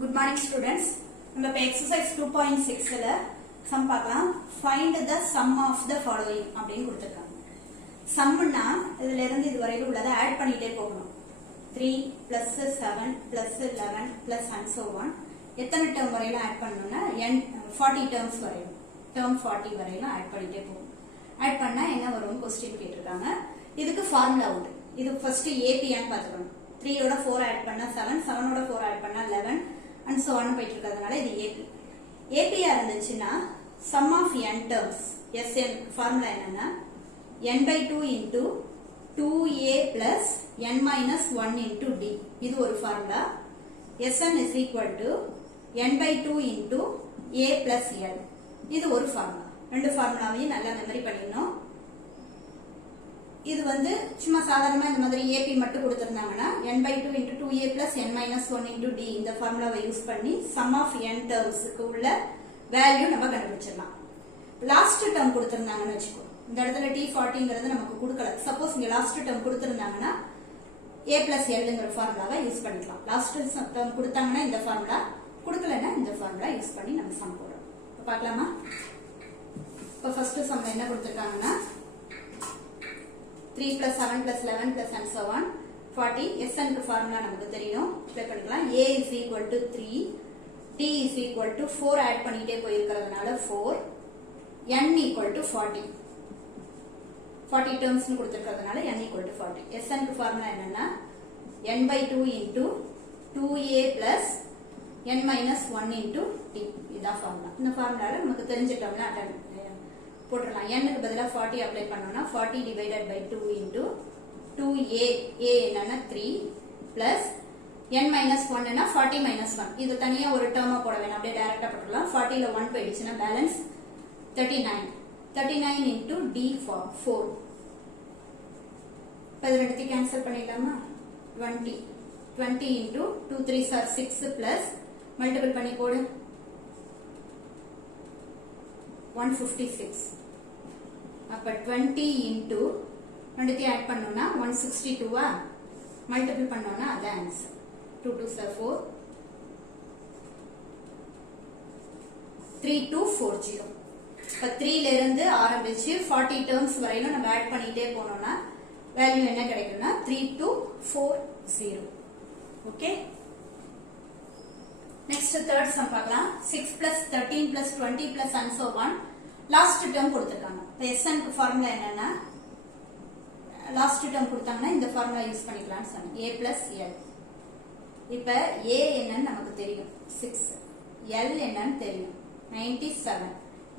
Good morning students. நம்ம இப்ப exercise 2.6 ல sum பார்க்கலாம். Find the sum of the following அப்படினு கொடுத்திருக்காங்க. sumனா இதுல இருந்து இது வரையில உள்ளத ஆட் பண்ணிட்டே போகணும். 3 plus 7 plus 11 plus and so on. எத்தனை term வரையில ஆட் பண்ணனும்னா 40 terms வரையில. term 40 வரையில ஆட் பண்ணிட்டே போகணும். ஆட் பண்ணா என்ன வரும் क्वेश्चन கேட்டிருக்காங்க. இதுக்கு ஃபார்முலா உண்டு. இது ஃபர்ஸ்ட் AP ன்னு பாத்துக்கணும். 3 ஓட 4 ஆட் பண்ணா 7, 7 ஓட 4 ஆட் பண்ணா 11 and so on போயிட்டு இருக்கிறதுனால இது AP. AP யா இருந்துச்சுன்னா sum of n terms Sn formula என்னன்னா n by 2 into 2a plus n minus 1 into d. இது ஒரு formula. Sn is equal to n by 2 into a plus l. இது ஒரு formula. ரெண்டு ஃபார்முலாவையும் நல்லா மெமரி பண்ணிடணும். இது வந்து சும்மா சாதாரணமா இந்த மாதிரி AP மட்டும் கொடுத்திருந்தாங்கன்னா n by 2 into 2a plus n minus 1 into d இந்த ஃபார்முலாவை யூஸ் பண்ணி sum of n terms க்கு உள்ள வேல்யூ நம்ம கண்டுபிடிச்சிடலாம். லாஸ்ட் டேர்ம் கொடுத்திருந்தாங்கன்னு வெச்சுக்கோ. இந்த இடத்துல T40ங்கிறது நமக்கு கொடுக்கல. சப்போஸ் இங்க லாஸ்ட் டேர்ம் கொடுத்திருந்தாங்கன்னா a plus l ங்கற ஃபார்முலாவை யூஸ் பண்ணிக்கலாம். லாஸ்ட் டேர்ம் கொடுத்தாங்கன்னா இந்த ஃபார்முலா, கொடுக்கலனா இந்த ஃபார்முலா யூஸ் பண்ணி நம்ம சம் போடுறோம். இப்ப பார்க்கலாமா? இப்ப ஃபர்ஸ்ட் சம்ல என்ன கொடுத்திருக்காங்கன்னா 3 plus 7 plus 11 plus and so on 40. Sn க்கு ஃபார்முலா நமக்கு தெரியும். அப்ளை பண்ணிக்கலாம். a is equal to 3, t is equal to 4 add பண்ணிட்டே போய் இருக்கிறதுனால 4, n equal to 40. 40 terms னு கொடுத்திருக்கிறதுனால n equal to 40. Sn க்கு ஃபார்முலா என்னன்னா n by 2 into 2a plus n minus 1 into t. இதான் ஃபார்முலா. இந்த ஃபார்முலால நமக்கு தெரிஞ்ச டேர்ம்ல அட்டெண்ட் போட்டுறலாம். n க்கு பதிலா 40 அப்ளை பண்ணோம்னா 40 divided by 2 into 2a. a என்னன்னா 3 plus n minus 1 னா 40 minus 1. இது தனியா ஒரு டேர்மா போட வேணாம். அப்படியே டைரக்டா போட்டுறலாம். 40 ல 1 போயிடுச்சுனா பேலன்ஸ் 39. 39 into d for 4. இப்ப இத ரெண்டுத்தையும் கேன்சல் பண்ணிடலாமா? 20. 20 into 2 3s are 6 plus multiple பண்ணி போடு 156. அப்ப 20 into ரெண்டுத்தையும் ஆட் பண்ணோம்னா 162 மல்டிபிள் பண்ணோம்னா அதான் ஆன்சர். 2 2s are 4. 3240. இப்ப 3 ல இருந்து ஆரம்பிச்சு 40 டேர்ம்ஸ் வரையில நம்ம ஆட் பண்ணிட்டே போனோம்னா வேல்யூ என்ன கிடைக்கும்னா 3240. ஓகே, நெக்ஸ்ட் தேர்ட் சம் பார்க்கலாம். 6 plus 13 plus 20 plus and so on last term கொடுத்திருக்காங்க. இப்ப Sn க்கு ஃபார்முலா என்னன்னா லாஸ்ட் டேர்ம் கொடுத்தாங்கன்னா இந்த ஃபார்முலா யூஸ் பண்ணிக்கலாம்னு சொன்னேன். a plus l. இப்ப a என்னன்னு நமக்கு தெரியும் 6, l என்னன்னு தெரியும் 97.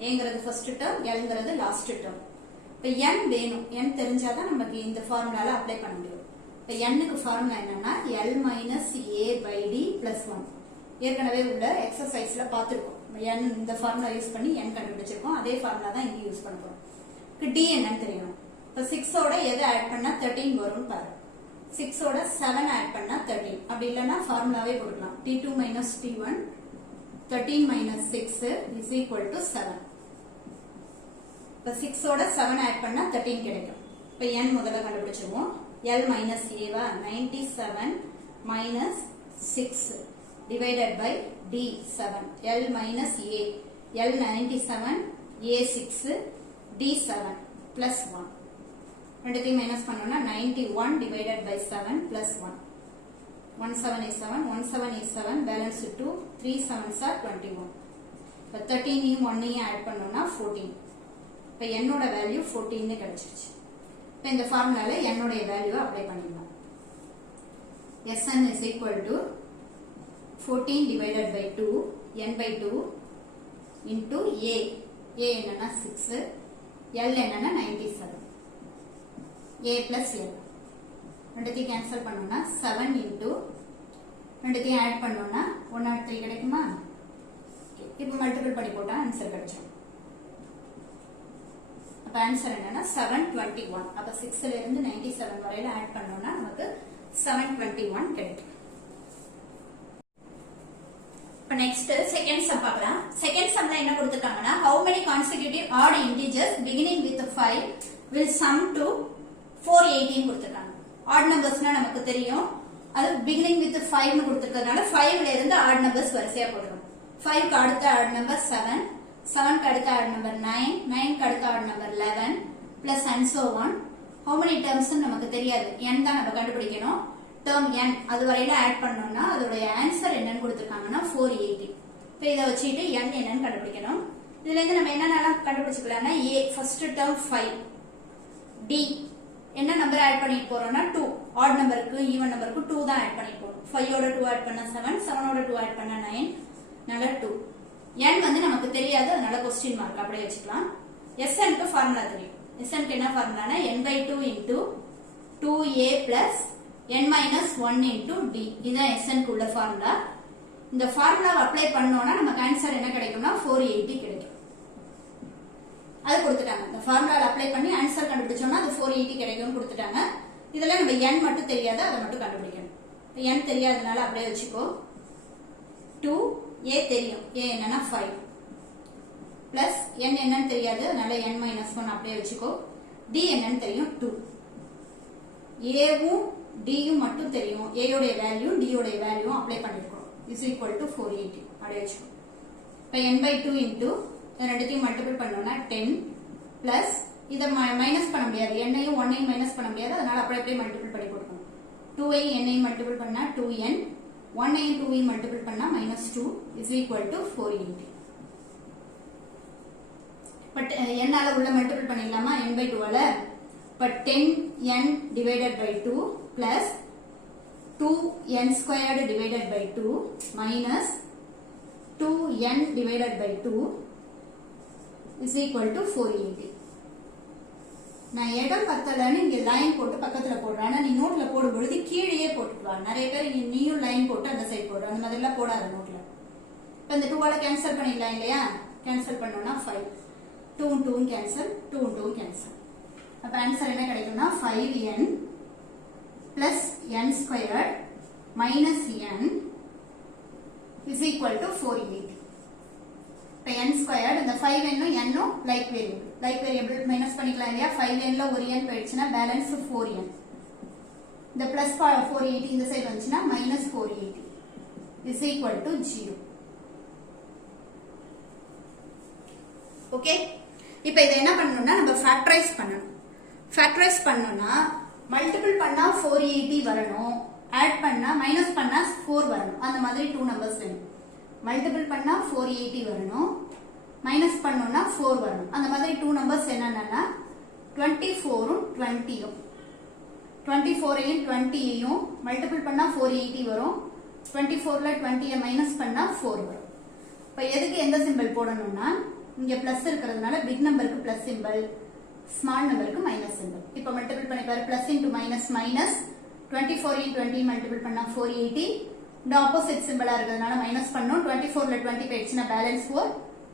ஏங்கிறது ஃபர்ஸ்ட் டேர்ம், lங்கிறது லாஸ்ட் டேர்ம். இப்ப n வேணும். n தெரிஞ்சாதான் நமக்கு இந்த ஃபார்முலால அப்ளை பண்ண முடியும். இப்ப n க்கு ஃபார்முலா என்னன்னா l minus a by d plus 1. ஏற்கனவே உள்ள எக்ஸசைஸ்ல பார்த்திருக்கோம். n இந்த ஃபார்முலா யூஸ் பண்ணி n கண்டுபிடிச்சிருக்கோம். அதே ஃபார்முலா தான் இங்க யூஸ் பண்ண போறோம். d என்னன்னு தெரியணும். இப்ப 6 ஓட எதை ஆட் பண்ணா 13 வரும்னு பாரு. 6 ஓட 7 ஆட் பண்ணா 13. அப்படி இல்லனா ஃபார்முலாவே போடலாம். t2 minus t1 13 minus 6 is equal to 7. இப்ப 6 ஓட 7 ஆட் பண்ணா 13 கிடைக்கும். இப்ப n முதல்ல கண்டுபிடிச்சிருவோம். l minus a வா 97 minus 6 divided by d 7. l minus a. l 97, a 6, d 7 plus 1. ரெண்டுத்தையும் மைனஸ் பண்ணோம்னா 91 divided by 7 plus 1. 17 is 7, 17 is 7, balance 2, 3 7s are 21. இப்ப 13 1 ஆட் பண்ணோம்னா 14. இப்ப n ஓட வேல்யூ 14 னு கிடைச்சிருச்சு. இப்ப இந்த ஃபார்முலால n ஓட வேல்யூ அப்ளை பண்ணிடலாம். Sn is equal to 14 divided by 2 n by 2 into a. a என்னன்னா 6, l என்னன்னா 97. a plus l. ரெண்டுத்தையும் கேன்சல் பண்ணோம்னா 7 into ரெண்டுத்தையும் ஆட் பண்ணோம்னா 103 கிடைக்குமா? இப்போ மல்டிபிள் பண்ணி போட்டா ஆன்சர் கிடைச்சிடும். அப்ப ஆன்சர் என்னன்னா 721. அப்ப 6 ல இருந்து 97 வரையில ஆட் பண்ணோம்னா நமக்கு 721 கிடைக்கும். இப்ப நெக்ஸ்ட் செகண்ட் சம் பார்க்கலாம். செகண்ட் சம்ல என்ன கொடுத்திருக்காங்கன்னா how many consecutive odd integers beginning with 5 will sum to 418 கொடுத்திருக்காங்க. ஆட் நம்பர்ஸ்னா நமக்கு தெரியும் அது beginning with 5 னு கொடுத்திருக்கிறதுனால 5 ல இருந்து odd numbers வரிசையா போடணும். 5 க்கு அடுத்த odd number 7, 7 க்கு அடுத்த odd number 9, 9 க்கு அடுத்த odd number 11 plus and so on. How many terms னு நமக்கு தெரியாது. n தான் நம்ம கண்டுபிடிக்கணும். term n அது வரையில ஆட் பண்ணோம்னா அதோட ஆன்சர் என்னன்னு கொடுத்திருக்காங்கன்னா 480. இப்போ இத வச்சிட்டு n என்னன்னு கண்டுபிடிக்கணும். இதுல இருந்து நம்ம என்னென்னலாம் கண்டுபிடிச்சுக்கலாம்னா a first term 5, d என்ன நம்பர் ஆட் பண்ணிட்டு போறோம்னா 2, ஆட் நம்பருக்கு ஈவன் நம்பருக்கு 2 தான் ஆட் பண்ணிட்டு போறோம். 5 ஓட 2 ஆட் பண்ணா 7, 7 ஓட 2 ஆட் பண்ணா 9, நல்ல 2. n வந்து நமக்கு தெரியாது, அதனால क्वेश्चन மார்க் அப்படியே வச்சுக்கலாம். sn க்கு ஃபார்முலா தெரியும். sn க்கு என்ன ஃபார்முலானா n/2 into 2a plus n minus 1 into d. இதுதான் sn க்கு உள்ள ஃபார்முலா. இந்த ஃபார்முலாவை அப்ளை பண்ணோம்னா நமக்கு ஆன்சர் என்ன கிடைக்கும்னா 480 கிடைக்கும். அது கொடுத்துட்டாங்க. இந்த ஃபார்முலால அப்ளை பண்ணி ஆன்சர் கண்டுபிடிச்சோம்னா அது 480 கிடைக்கும்னு கொடுத்துட்டாங்க. இதெல்லாம் நம்ம n மட்டும் தெரியாது, அதை மட்டும் கண்டுபிடிக்கணும். n தெரியாதனால அப்படியே வச்சுக்கோ. 2 a தெரியும், a என்னன்னா 5 plus n என்னன்னு தெரியாது, அதனால n minus 1 அப்படியே வச்சுக்கோ. d என்னன்னு தெரியும் 2. a வும் d யும் மட்டும் தெரியும். a யோட வேல்யூ d யோட வேல்யூ அப்ளை பண்ணிருக்கோம். is equal to 480 அப்படியே வச்சுக்கோ. இப்போ n/2 into ரெண்டுத்தையும் மல்டிபிள் பண்ணோம்னா 10 பிளஸ் இதை மைனஸ் பண்ண முடியாது, n-ஐயும் 1-ஐயும் மைனஸ் பண்ண முடியாது, அதனால அப்படியே மல்டிபிள் பண்ணி கொடுக்கணும். 2-ஐயும் n-ஐயும் மல்டிபிள் பண்ணா 2n, 1-ஐயும் 2-ஐயும் மல்டிபிள் பண்ணா -2 is equal to 480. But n ஆல உள்ள மல்டிபிள் பண்ணிடலாமா n/2 ஆல? But 10n divided by 2 plus 2n squared divided by 2 minus 2n divided by 2 is equal to 480. நான் இடம் பத்தலன்னு இங்க லைன் போட்டு பக்கத்துல போடுறேன். ஆனா நீ நோட்ல போடும் பொழுது கீழேயே போட்டுட்டு வா. நிறைய பேர் நீயும் லைன் போட்டு அந்த சைடு போடுற, அந்த மாதிரி எல்லாம் போடாத நோட்ல. இப்போ இந்த 2 ஆல கேன்சல் பண்ணிடலாம் இல்லையா? கேன்சல் பண்ணோம்னா 5, 2 2 கேன்சல், 2 2 கேன்சல். அப்ப ஆன்சர் என்ன கிடைக்கும்னா 5n plus n squared minus n is equal to 480. இப்போ n squared இந்த 5n ம் n ம் லைக் வேரியபிள் மைனஸ் பண்ணிக்கலாம் இல்லையா? 5n ல ஒரு n போயிடுச்சுன்னா பேலன்ஸ் 4n. இந்த பிளஸ் 480 இந்த சைடு வந்துச்சுன்னா minus 480 is equal to 0. Okay, இப்போ இதை என்ன பண்ணணும்னா நம்ம ஃபேக்டரைஸ் பண்ணணும். ஃபேக்டரைஸ் பண்ணோம்னா மல்டிபிள் பண்ணா 480 வரணும், ஆட் பண்ணா மைனஸ் பண்ணா 4 வரணும். அந்த மாதிரி 2 நம்பர்ஸ் வேணும். மல்டிபிள் பண்ணா 480 வரணும், மைனஸ் பண்ணோம்னா 4 வரணும். அந்த மாதிரி 2 நம்பர்ஸ் என்னன்னா 24 உம் 20 உம். 24ஐயும் 20ஐயும் மல்டிபிள் பண்ணா 480 வரும். 24ல 20ஐ மைனஸ் பண்ணா 4 வரும். இப்போ எதுக்கு எந்த சிம்பிள் போடணும்னா இங்க பிளஸ் இருக்கிறதுனால பிக் நம்பருக்கு பிளஸ் சிம்பிள், ஸ்மால் நம்பருக்கு மைனஸ் சிம்பிள். இப்போ மல்டிபிள் பண்ணி பாரு, பிளஸ் இன்டு மைனஸ் மைனஸ், 24ஐயும் 20ஐயும் மல்டிபிள் பண்ணா 480. இந்த ஆப்போசிட் சிம்பிளா இருக்கிறதுனால மைனஸ் பண்ணோம். 24ல 20 போயிடுச்சுன்னா பேலன்ஸ் 4.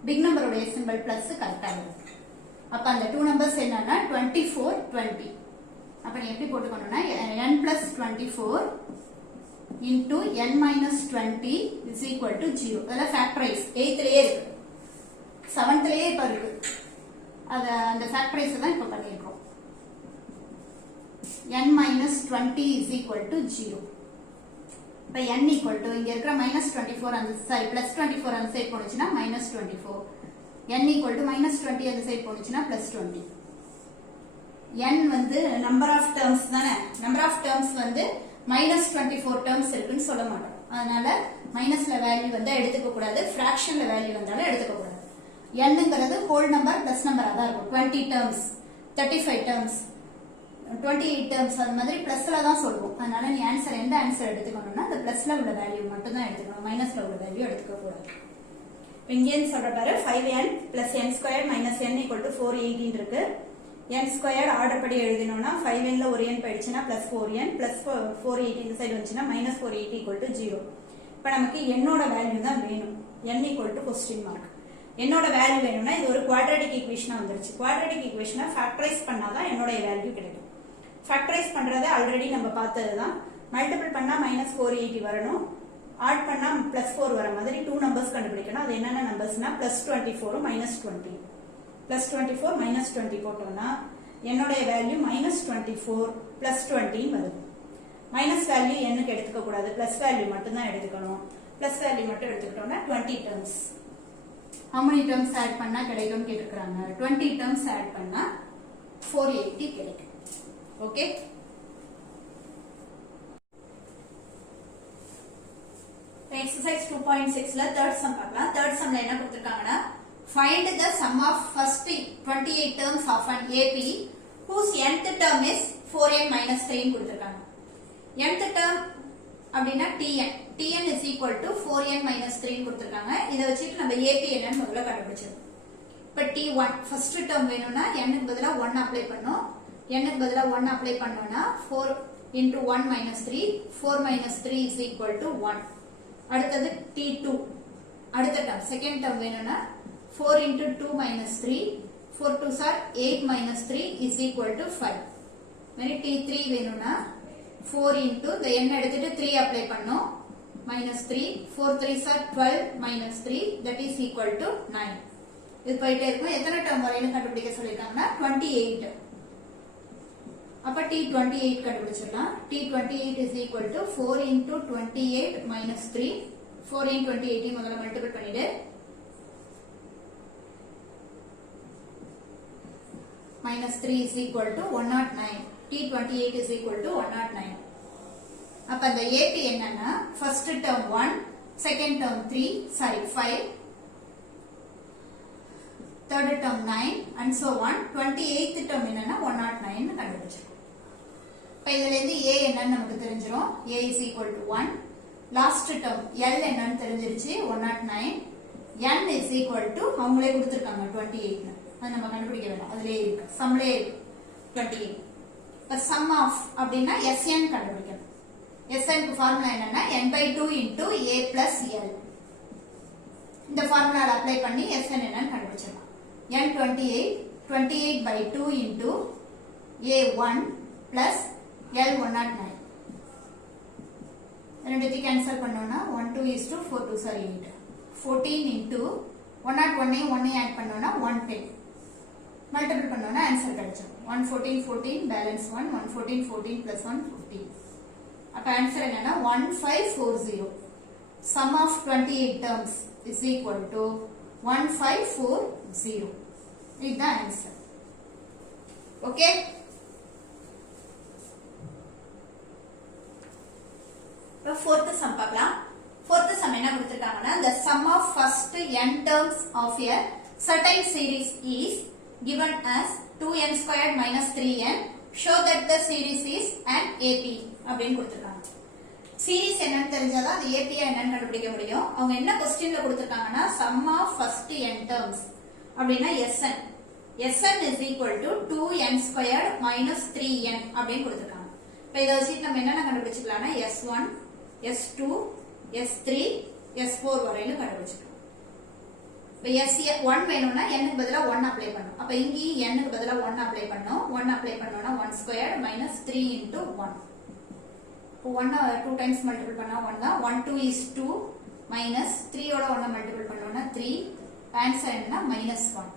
பிக் நம்பரோட சிம்பிள் பிளஸ் கரெக்டா வரும். அப்ப அந்த 2 நம்பர்ஸ் என்னன்னா 24 20. அப்ப நீ எப்படி போட்டுக்கணும்னா n plus 24 into n minus 20 is equal to 0. அதெல்லாம் ஃபேக்டரைஸ் 8th-லயே இருக்கு, 7th-லயே இப்ப இருக்கு. அந்த ஃபேக்டரைஸ் தான் இப்ப பண்ணிருக்கோம். n minus 20 is equal to 0. இப்போ n equal to இங்க இருக்கிற -24 அந்த சாரி +24 அந்த சைடு போனுச்சுனா -24, n equal to -20 அந்த சைடு போனுச்சுனா +20. n வந்து நம்பர் ஆஃப் டேர்ம்ஸ் தானே, நம்பர் ஆஃப் டேர்ம்ஸ் வந்து -24 டேர்ம்ஸ் இருக்குன்னு சொல்ல மாட்டோம். அதனால மைனஸ்ல வேல்யூ வந்தா எடுத்துக்க கூடாது, ஃபிராக்ஷன்ல வேல்யூ வந்தாலும் எடுத்துக்க கூடாது. nங்கிறது ஹோல் நம்பர் பிளஸ் நம்பர் அதான் இருக்கும். 20 டேர்ம்ஸ், 35 டேர்ம்ஸ், 28 டேர்ம்ஸ் அந்த மாதிரி பிளஸ்ல தான் சொல்லுவோம். அதனால நீ ஆன்சர் எந்த ஆன்சர் எடுத்துக்கணும்னா அந்த பிளஸ்ல உள்ள வேல்யூ மட்டும் தான் எடுத்துக்கணும், மைனஸ்ல உள்ள வேல்யூ எடுத்துக்க கூடாது. இங்கேன்னு சொல்ற பாரு 5n plus n squared minus n equal to 480 இருக்கு. n squared ஆர்டர் படி எழுதினோம்னா 5n ல ஒரு n போயிடுச்சுன்னா plus 4n plus 480 இந்த சைடு வந்துச்சுன்னா minus 480 equal to 0. இப்போ நமக்கு என்னோட வேல்யூ தான் வேணும். n equal to question mark. என்னோட வேல்யூ வேணும்னா இது ஒரு குவாட்ராட்டிக் ஈக்குவேஷனா வந்துருச்சு. குவாட்ராட்டிக் ஈக்குவேஷனை ஃபேக்டரைஸ் பண்ணாதான் என்னோட வேல்யூ கிடைக்கும். ஃபேக்டரைஸ் பண்றதை ஆல்ரெடி நம்ம பார்த்ததுதான். மல்டிபிள் பண்ணா -480 வரணும், ஆட் பண்ணா +4 வர மாதிரி 2 நம்பர்ஸ் கண்டுபிடிக்கணும். அது என்னென்ன நம்பர்ஸ்னா +24 -20. +24 -20 போட்டோம்னா என்னோட வேல்யூ -24 +20 வருது. மைனஸ் வேல்யூ என்னக்கு எடுத்துக்க கூடாது, பிளஸ் வேல்யூ மட்டும் தான் எடுத்துக்கணும். பிளஸ் வேல்யூ மட்டும் எடுத்துக்கிட்டோம்னா 20 terms. how many terms add பண்ணா கிடைக்கும்னு கேட்டிருக்காங்க. 20 terms ஆட் பண்ணா 480 கிடைக்கும். ஓகே, exercise 2.6ல third sum பார்க்கலாம். third sumல என்ன கொடுத்திருக்காங்கன்னா find the sum of first 28 terms of an AP whose nth term is 4n minus 3 ன்னு கொடுத்திருக்காங்க. nth term அப்படின்னா tn is equal to 4n minus 3 ன்னு கொடுத்திருக்காங்க. இதை வச்சுட்டு நம்ம AP என்னன்னு முதல்ல கண்டுபிடிச்சிடணும். இப்ப t1 first term வேணும்னா n க்கு பதிலா 1 அப்ளை பண்ணோம். n க்கு பதிலா 1 அப்ளை பண்ணோம்னா 4 into 1 minus 3, 4 minus 3 is equal to 1. அடுத்தது t2 அடுத்த term second term வேணும்னா 4 into 2 minus 3, 4 2s are 8 minus 3 is equal to 5. மாதிரி t3 வேணும்னா 4 into the n எடுத்துட்டு 3 அப்ளை பண்ணோம் minus 3, 4 3s are 12 minus 3 that is equal to 9. இது போயிட்டே இருக்கும். எத்தனை டேர்ம் வரையிலும் கண்டுபிடிக்க சொல்லிருக்காங்கன்னா 28. அப்ப t28 கண்டுபிடிச்சிடலாம். t28 is equal to 4 into 28 minus 3. 4 into 28 முதல்ல மல்டிபிள் பண்ணிடு. minus 3 is equal to 109. t28 is equal to 109. அப்ப அந்த AP என்னன்னா first term 1, second term 5, third term 9 and so on. 28th term என்னன்னா 109 ன்னு கண்டுபிடிச்சிருக்கோம். இப்ப இதுல இருந்து A என்னன்னு நமக்கு தெரிஞ்சிரும். A is equal to 1. Last term L என்னன்னு தெரிஞ்சிருச்சு 109. N is equal to அவங்களே கொடுத்திருக்காங்க 28 ன்னு. அது நம்ம கண்டுபிடிக்க வேண்டாம். அதுலயே இருக்கு. சம்லயே இருக்கு 28. இப்ப sum of அப்படின்னா SN கண்டுபிடிக்கணும். SN க்கு ஃபார்முலா என்னன்னா n/2 into A plus L. இந்த ஃபார்முலால அப்ளை பண்ணி SN என்னன்னு கண்டுபிடிச்சிடலாம். n28 28/2 into A1 plus L109. ரெண்டுத்தையும் கேன்சல் பண்ணோம்னா 1 2 is to 4 2s are 8. 14 into 101 1 add பண்ணோம்னா 110. மல்டிபிள் பண்ணோம்னா ஆன்சர் கிடைச்சிடும். 114 14 பேலன்ஸ் 1 114 14 plus 1 15. அப்ப ஆன்சர் என்னன்னா 1540. Sum of 28 terms is equal to 1540. இதுதான் ஆன்சர். ஓகே, இப்போ fourth sum பார்க்கலாம். fourth sum என்ன கொடுத்திருக்காங்கன்னா the sum of first n terms of a certain series is given as 2n squared minus 3n. Show that the series is an AP அப்படின்னு கொடுத்திருக்காங்க. Series என்னன்னு தெரிஞ்சாதான் அது AP என்னன்னு கண்டுபிடிக்க முடியும். அவங்க என்ன क्वेश्चनல கொடுத்திருக்காங்கன்னா sum of first n terms அப்படின்னா SN. SN is equal to 2n squared minus 3n அப்படின்னு கொடுத்திருக்காங்க. இப்போ இத வச்சிட்டு நம்ம என்னென்ன கண்டுபிடிச்சிக்கலாம்னா S1, S2, S3, S4 வரையிலும் கண்டுபிடிச்சிக்கலாம். இப்போ S1 வேணும்னா n க்கு பதிலா 1 அப்ளை பண்ணனும். அப்ப இங்க n க்கு பதிலா 1 அப்ளை பண்ணோம். 1 அப்ளை பண்ணோம்னா 1 squared minus 3 into 1. இப்போ 1 2 times மல்டிபிள் பண்ணா 1 தான். 1 2 is 2 minus 3 ஓட 1 மல்டிபிள் பண்ணோம்னா 3. ஆன்சர் என்னன்னா -1.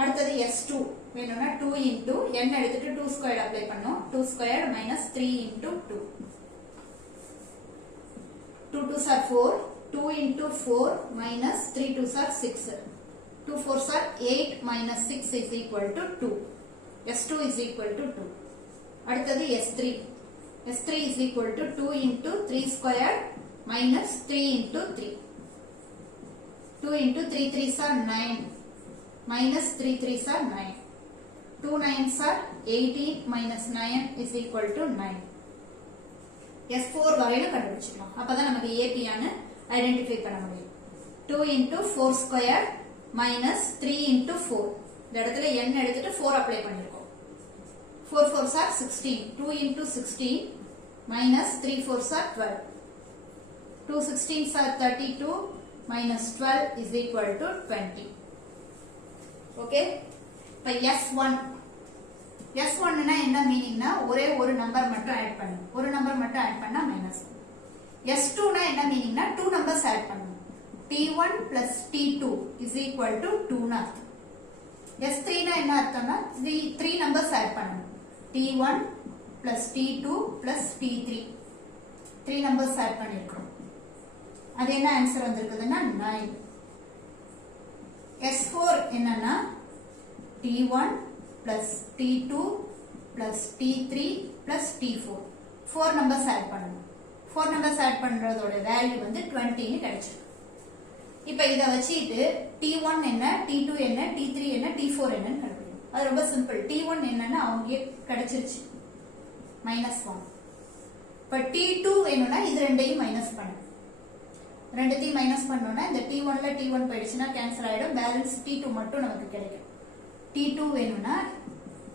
அடுத்தது S2 வேணும்னா 2 into n எடுத்துட்டு 2 squared அப்ளை பண்ணோம். 2 squared minus 3 into 2. 2 2s are 4. 2 into 4 minus 3 2s are 6. 2 4s are 8 minus 6 is equal to 2. S2 is equal to 2. அடுத்தது S3. S3 is equal to 2 into 3 squared minus 3 into 3. 2 into 3 3s are 9 minus 3 3s are 9. 2 9s are 18 minus 9 is equal to 9. S4 வரையில கண்டுபிடிச்சிக்கலாம். அப்பதான் நமக்கு AP ஆனு identify பண்ண முடியும். 2 into 4 squared minus 3 into 4. இந்த இடத்துல n எடுத்துட்டு 4 apply பண்ணிருக்கோம். 4 4s are 16. 2 into 16 minus 3 4s are 12. 2 16s are 32 minus 12 is equal to 20. Okay? இப்போ S1 னா என்ன மீனிங்னா ஒரே ஒரு நம்பர் மட்டும் ஆட் பண்ணணும். ஒரு நம்பர் மட்டும் ஆட் பண்ணா -1. S2 னா என்ன மீனிங்னா 2 நம்பர்ஸ் ஆட் பண்ணணும். T1 plus T2 is equal to 2 னா அர்த்தம். S3 னா என்ன அர்த்தம்னா 3 நம்பர்ஸ் ஆட் பண்ணணும். T1 plus T2 plus T3 3 numbers add பண்ணிருக்கிறோம். அது என்ன ஆன்சர் வந்திருக்குதுன்னா 9. S4 என்னன்னா T1 plus T2 plus T3 plus T4 4 numbers add பண்ணணும். 4 numbers add பண்றதோட வேல்யூ வந்து 20 னு கிடைச்சிருக்கு. இப்போ இத வச்சிட்டு T1 என்ன, T2 என்ன, T3 என்ன, T4 என்னன்னு கண்டுபிடிக்கணும். அது ரொம்ப சிம்பிள். T1 என்னன்னா அவங்க கிடைச்சிருச்சு -1. இப்ப T2 வேணும்னா இது ரெண்டையும் மைனஸ் பண்ணணும். ரெண்டுத்தையும் மைனஸ் பண்ணோம்னா இந்த T1 ல T1 போயிடுச்சுனா கேன்சல் ஆயிடும். பேலன்ஸ் T2 மட்டும் நமக்கு கிடைக்கும். T2 வேணும்னா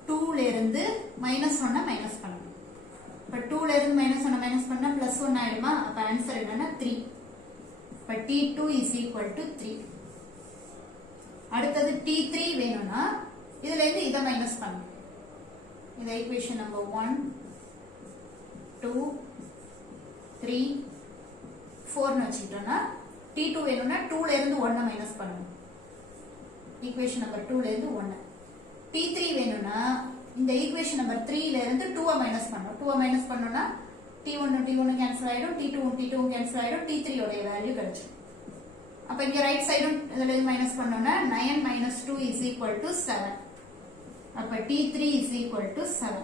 2 ல இருந்து -1 மைனஸ் பண்ணணும். இப்ப 2 ல இருந்து -1 மைனஸ் பண்ணா +1 ஆயிடுமா? அப்ப ஆன்சர் என்னன்னா 3. இப்ப T2 is equal to 3. அடுத்தது T3 வேணும்னா இதுல இருந்து இத மைனஸ் பண்ணணும். இந்த ஈக்குவேஷன் நம்பர் 1 2 3 4 னு வச்சிட்டோம்னா T2 வேணும்னா 2 ல இருந்து 1 மைனஸ் பண்ணணும். ஈக்குவேஷன் நம்பர் 2 ல இருந்து 1. T3 வேணும்னா இந்த ஈக்குவேஷன் நம்பர் 3 ல இருந்து 2 மைனஸ் பண்ணனும். 2 மைனஸ் பண்ணோம்னா T1 கேன்சல் ஆயிடும், T2 கேன்சல் ஆயிடும், T3 உடைய வேல்யூ கிடைச்சிடும். அப்ப இங்க ரைட் சைடும் இதுல இருந்து மைனஸ் பண்ணோம்னா 9 minus 2 is equal to 7. அப்ப T3 is equal to 7.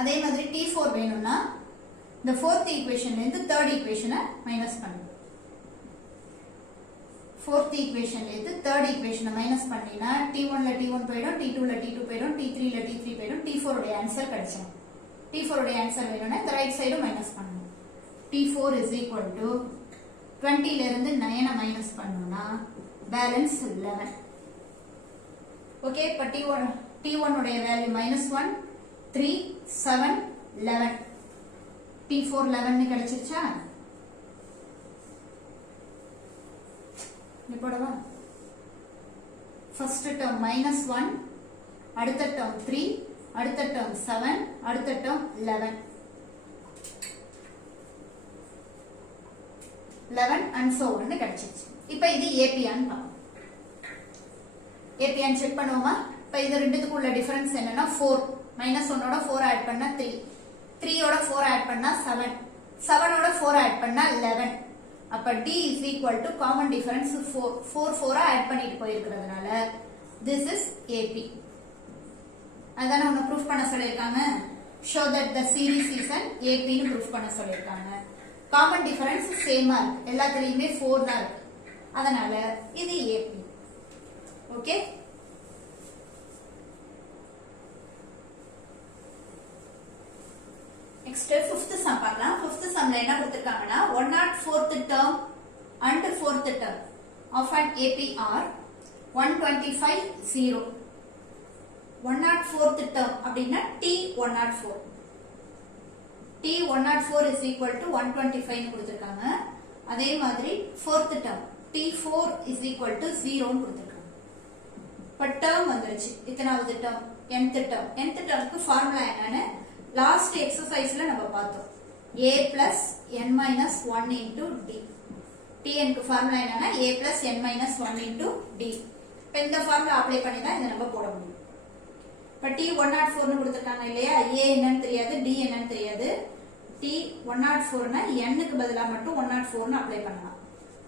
அதே மாதிரி T4 வேணும்னா இந்த 4th ஈக்குவேஷன்ல இருந்து 3rd ஈக்குவேஷனை மைனஸ் பண்ணணும். 4th ஈக்குவேஷன்ல இருந்து 3rd ஈக்குவேஷனை மைனஸ் பண்ணினா T1 ல T1 போய்டும், T2 ல T2 போய்டும், T3 ல T3 போய்டும், T4 உடைய ஆன்சர் கிடைச்சிடும். T4 உடைய ஆன்சர் வேணும்னா இந்த ரைட் சைடும் மைனஸ் பண்ணணும். T4 is equal to 20 ல இருந்து 9 மைனஸ் பண்ணோம்னா பேலன்ஸ் 11. ஓகே, இப்ப T1 உடைய வேல்யூ -1 3 7 11. T4 11 னு கிடைச்சிருச்சா? இப்போடவா ஃபர்ஸ்ட் டேர்ம் -1, அடுத்த டேர்ம் 3, அடுத்த டேர்ம் 7, அடுத்த டேர்ம் 11 and so on கிடைச்சிருச்சு. இப்போ இது ஏபியான்னு பார்ப்போம். ஏபியான்னு செக் பண்ணுவோமா? இப்போ இது ரெண்டுத்துக்கு உள்ள டிஃபரன்ஸ் என்னன்னா 4. -1 ஓட 4 ஆட் பண்ணா 3, 3 ஓட 4 ஆட் பண்ணா 7, 7 ஓட 4 ஆட் பண்ணா 11. அப்ப D is equal to common difference 4. 4 add பண்ணிட்டு போயிருக்கிறதுனால this is AP. அதான உன்னை ப்ரூஃப் பண்ண சொல்லிருக்காங்க. show that the series is an AP னு ப்ரூஃப் பண்ண சொல்லிருக்காங்க. common difference சேமா இருக்கு. எல்லாத்துலயுமே 4 தான் இருக்கு. அதனால இது AP. Okay, next fifth sum பார்க்கலாம். fifth sumல என்ன கொடுத்திருக்காங்கன்னா 104th term and 4th term of an AP are 125 0. 104th term அப்படின்னா T104. T104 is equal to 125 னு கொடுத்திருக்காங்க. அதே மாதிரி 4th term T4 is equal to 0 னு கொடுத்திருக்காங்க. இப்ப term வந்துருச்சு. இத்தனாவது term nth term. nth termக்கு ஃபார்முலா என்னன்னு லாஸ்ட் எக்ஸசைஸ்ல நம்ம பார்த்தோம். a plus n minus 1 into d. Tn க்கு ஃபார்முலா என்னன்னா a plus n minus 1 into d. இப்ப இந்த ஃபார்முலா அப்ளை பண்ணி தான் இத நம்ம போட முடியும். இப்ப T104 னு கொடுத்திருக்காங்க இல்லையா? a என்னன்னு தெரியாது, d என்னன்னு தெரியாது. T104 னா n க்கு பதிலா மட்டும் 104 னு அப்ளை பண்ணலாம்.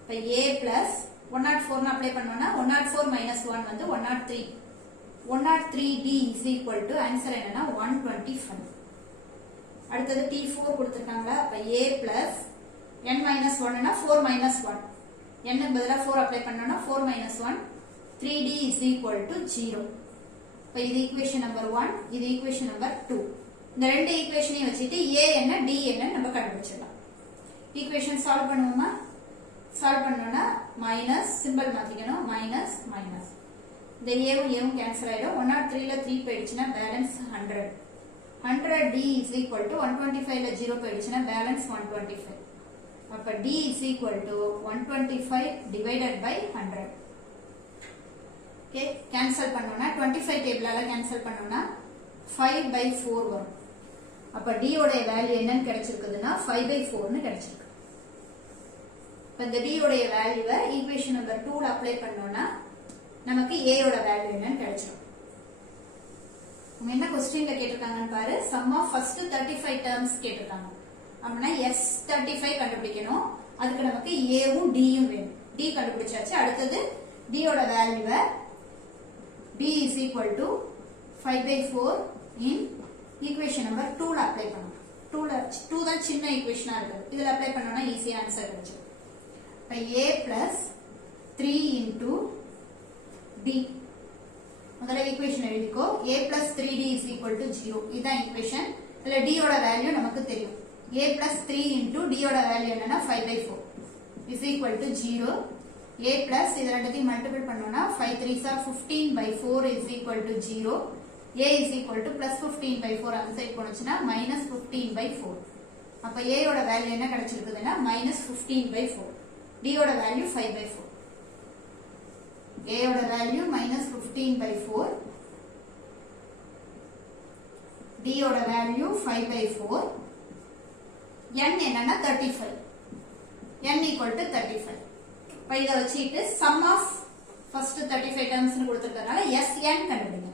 இப்ப a plus 104 னு அப்ளை பண்ணோம்னா 104 minus 1 வந்து 103. 103d is equal to answer என்னன்னா 125. அடுத்தது T4 கொடுத்திருக்காங்க. அப்ப a plus n minus 1 னா 4 minus 1. n க்கு பதிலா 4 அப்ளை பண்ணோம்னா 4 minus 1 3d is equal to 0. இப்ப இது ஈக்குவேஷன் நம்பர் 1, இது ஈக்குவேஷன் நம்பர் 2. இந்த ரெண்டு ஈக்குவேஷனையும் வச்சிட்டு a என்ன d என்ன நம்ம கண்டுபிடிச்சிடலாம். ஈக்குவேஷன் சால்வ் பண்ணுவோமா? சால்வ் பண்ணோம்னா மைனஸ் சிம்பல் மாத்திக்கணும். மைனஸ் மைனஸ் இந்த ஏவும் கேன்சல் ஆயிடும். 103 ல 3 போயிடுச்சுன்னா balance 100. 100d is equal to 125 ல 0 போயிடுச்சுன்னா பேலன்ஸ் 125. அப்ப d is equal to 125 divided by 100. Okay, cancel பண்ணோம்னா 25 டேபிளால கேன்சல் பண்ணோம்னா 5/4 வரும். அப்ப d ஓட வேல்யூ என்னன்னு கிடைச்சிருக்குதுன்னா 5/4 னு கிடைச்சிருக்கு. இப்ப இந்த d ஓட வேல்யூவை ஈக்குவேஷன் நம்பர் 2 ல அப்ளை பண்ணோம்னா நமக்கு a ஓட வேல்யூ என்னன்னு கிடைச்சிரும். என்ன क्वेश्चनல கேட்டிருக்காங்கன்னு பாரு. sum of first 35 terms கேட்டிருக்காங்க. அப்பனா S35 கண்டுபிடிக்கணும். அதுக்கு நமக்கு A வும் D யும் வேணும். D கண்டுபிடிச்சாச்சு. அடுத்து D ஓட வேல்யூவை B is equal to 5/4 in equation number 2 ல அப்ளை பண்ணணும். 2 தான் சின்ன ஈக்குவேஷனா இருக்கு. இதுல அப்ளை பண்ணோம்னா ஈஸியா ஆன்சர் கிடைச்சிடும். அப்ப A plus 3 into D. முதல்ல equation எழுதிக்கோ. A plus 3D is equal to 0. இதான் ஈக்குவேஷன். இதுல D ஓட வேல்யூ நமக்கு தெரியும். A plus 3 into D ஓட வேல்யூ என்னன்னா 5/4 is equal to 0. A plus இது ரெண்டுத்தையும் மல்டிபிள் பண்ணோம்னா 5 3s are 15/4 is equal to 0. A is equal to plus 15/4 அந்த சைடு போனுச்சுனா minus 15/4. அப்ப A ஓட வேல்யூ என்ன கிடைச்சிருக்குதுன்னா minus 15/4. D ஓட வேல்யூ 5/4. A ஓட வேல்யூ minus 15/4. D ஓட வேல்யூ 5/4. N என்னன்னா 35. N equal to 35. இப்ப இத வச்சிட்டு sum of first 35 terms னு கொடுத்திருக்கறனால Sn கண்டுபிடிங்க.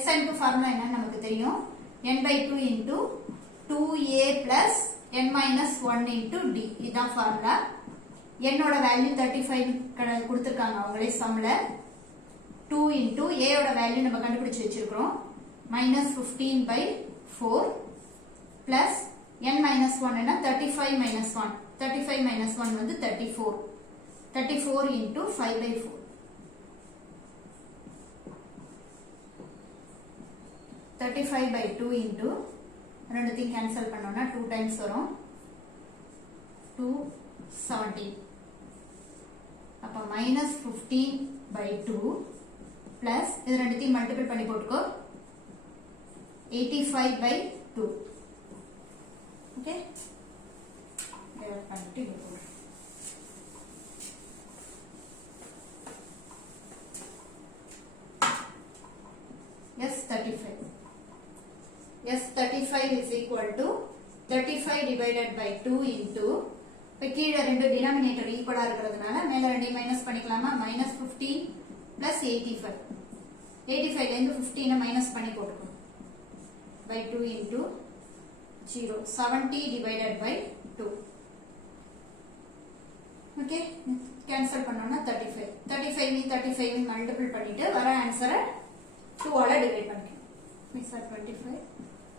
Sn க்கு ஃபார்முலா என்னன்னு நமக்கு தெரியும். n/2 into 2a plus n minus 1 into d. இதான் ஃபார்முலா. n ஓட வேல்யூ 35 கொடுத்திருக்காங்க அவங்களே சம்ல. 2 into a ஓட வேல்யூ நம்ம கண்டுபிடிச்சு வச்சிருக்கோம். minus 15/4 plus n minus 1 என்ன 35 minus 1. 35 minus 1 வந்து 34. 34 into 5/4. 35/2 into ரெண்டுத்தையும் கேன்சல் பண்ணோம்னா 2 டைம்ஸ் வரும். 217. அப்ப minus 15/2 plus இது ரெண்டுத்தையும் மல்டிபிள் பண்ணி போட்டுக்கோ. 85/2. ஓகே டிவைட் பண்ணிட்டு போடு. S35 is equal to 35 divided by 2 into இப்ப கீழ ரெண்டு டினாமினேட்டர் ஈக்குவலா இருக்கிறதுனால மேல ரெண்டையும் மைனஸ் பண்ணிக்கலாமா. minus 15 plus 85. 85 ல இருந்து 15 மைனஸ் பண்ணி போட்டுக்கணும். by 2 into 0. 70 divided by 2. Okay cancel பண்ணோம்னா 35. 35 நீ 35 மல்டிபிள் பண்ணிட்டு வர ஆன்சரை 2 ஆல டிவைட் பண்ணிக்கணும். These are 25.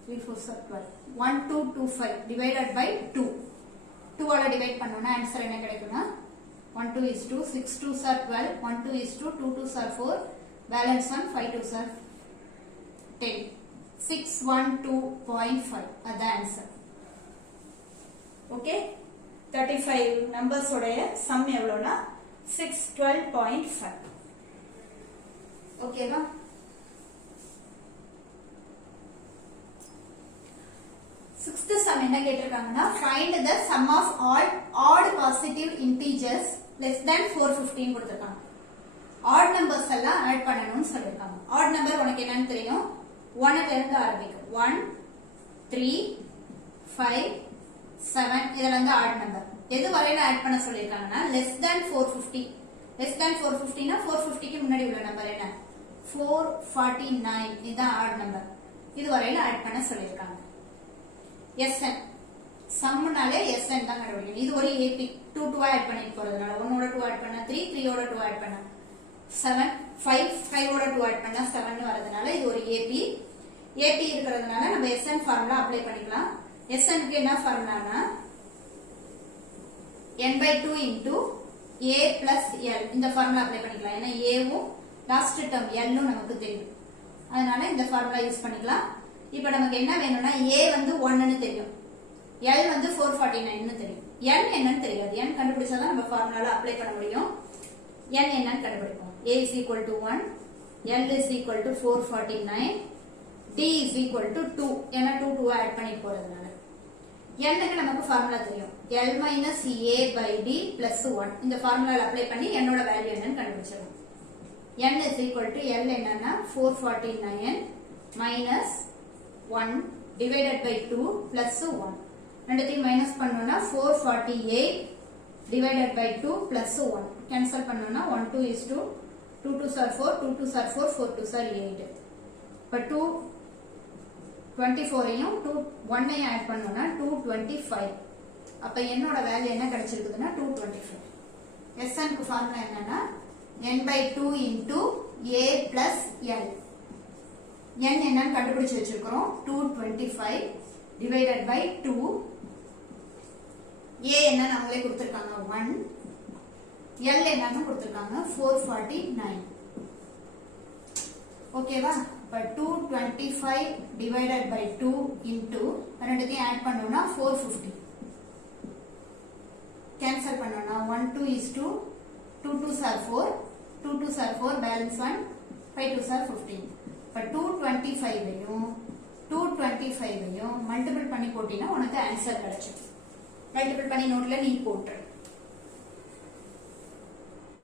3 4s are 12. 1225 divided by 2. 2 ஆல டிவைட் பண்ணோம்னா ஆன்சர் என்ன கிடைக்கும்னா 1 2 is 2. 6 2s are 12. 1 2 is 2. 2 2s are 4. Balance 1. 5 2s are 10. 612.5. That's the answer. Okay. 35 numbers உடைய sum எவ்வளவுனா 612.5. ஓகேவா? Sixth sum என்ன கேட்டிருக்காங்கன்னா find the sum of all odd positive integers less than 415 கொடுத்திருக்காங்க. odd numbers எல்லாம் add பண்ணனும்னு சொல்லிருக்காங்க. odd number உனக்கு என்னன்னு தெரியும்? 1 ல இருந்து ஆரம்பிக்கும். 1 3 5 7 இதெல்லாம் தான் odd number. எது வரையில ஆட் பண்ண சொல்லிருக்காங்கன்னா less than 450. less than 450 னா 450 க்கு முன்னாடி உள்ள நம்பர் என்ன? 449 இதுதான் odd number. இது வரையில ஆட் பண்ண சொல்லிருக்காங்க. Sn சம்னாலே Sn தான் கண்டுபிடிக்கணும். இது ஒரு AP 2 2 ஆட் பண்ணிட்டு போறதுனால 1 ஓட 2 ஆட் பண்ணா 3 3 ஓட 2 ஆட் பண்ணா 7 5 5 ஓட 2 ஆட் பண்ணா 7 னு வரதுனால இது ஒரு AP இருக்கிறதுனால நம்ம Sn ஃபார்முலா அப்ளை பண்ணிக்கலாம். Sn க்கு என்ன ஃபார்முலானா n/2 into a plus l இந்த ஃபார்முலா அப்ளை பண்ணிக்கலாம். ஏன்னா a வும் லாஸ்ட் டேர்ம் l னும் நமக்கு தெரியும். அதனால இந்த ஃபார்முலா யூஸ் பண்ணிக்கலாம். இப்போ நமக்கு என்ன வேணும்னா a வந்து 1 னு தெரியும். l வந்து 449 னு தெரியும். n என்னன்னு தெரியாது. n கண்டுபிடிச்சா தான் நம்ம ஃபார்முலால அப்ளை பண்ண முடியும். n என்னன்னு கண்டுபிடிப்போம். a is equal to 1, l is equal to 449, d is equal to 2. ஏன்னா 2 2 ஆட் பண்ணி போறதுனால n க்கு நமக்கு ஃபார்முலா தெரியும். l minus a by d plus 1. இந்த ஃபார்முலால அப்ளை பண்ணி n ஓட வேல்யூ என்னன்னு கண்டுபிடிச்சிடலாம். n is equal to l என்னன்னா 449 minus 1 divided by 2 plus 1. ரெண்டுத்தையும் மைனஸ் பண்ணோம்னா 448 divided by 2 plus 1. கேன்சல் பண்ணோம்னா 1 2 is 2. 2 2s are 4. 2 2s are 4. 4 2s are 8. இப்போ 2 24ஐயும் 1ஐயும் ஆட் பண்ணோம்னா 225. அப்ப என்னோட வேல்யூ என்ன கிடைச்சிருக்குதுன்னா 225. Sn க்கு ஃபார்முலா என்னன்னா n/2 into a plus l. n என்னன்னு கண்டுபிடிச்சு வச்சிருக்கிறோம். 225 divided by 2. a என்ன நம்மளே கொடுத்திருக்காங்க 1. l என்னன்னு கொடுத்திருக்காங்க 449. ஓகேவா? இப்ப 225 divided by 2 into ரெண்டுத்தையும் ஆட் பண்ணோம்னா 450. கேன்சல் பண்ணோம்னா 1 2 is 2, 2 2s are 4, 2 2s are 4, balance 1, 5 2s are 15. இப்ப 225ஐயும் 225ஐயும் மல்டிபிள் பண்ணி போட்டீங்கன்னா உனக்கு ஆன்சர் கிடைச்சிடும். மல்டிபிள் பண்ணி நோட்ல நீ போட்டுரு.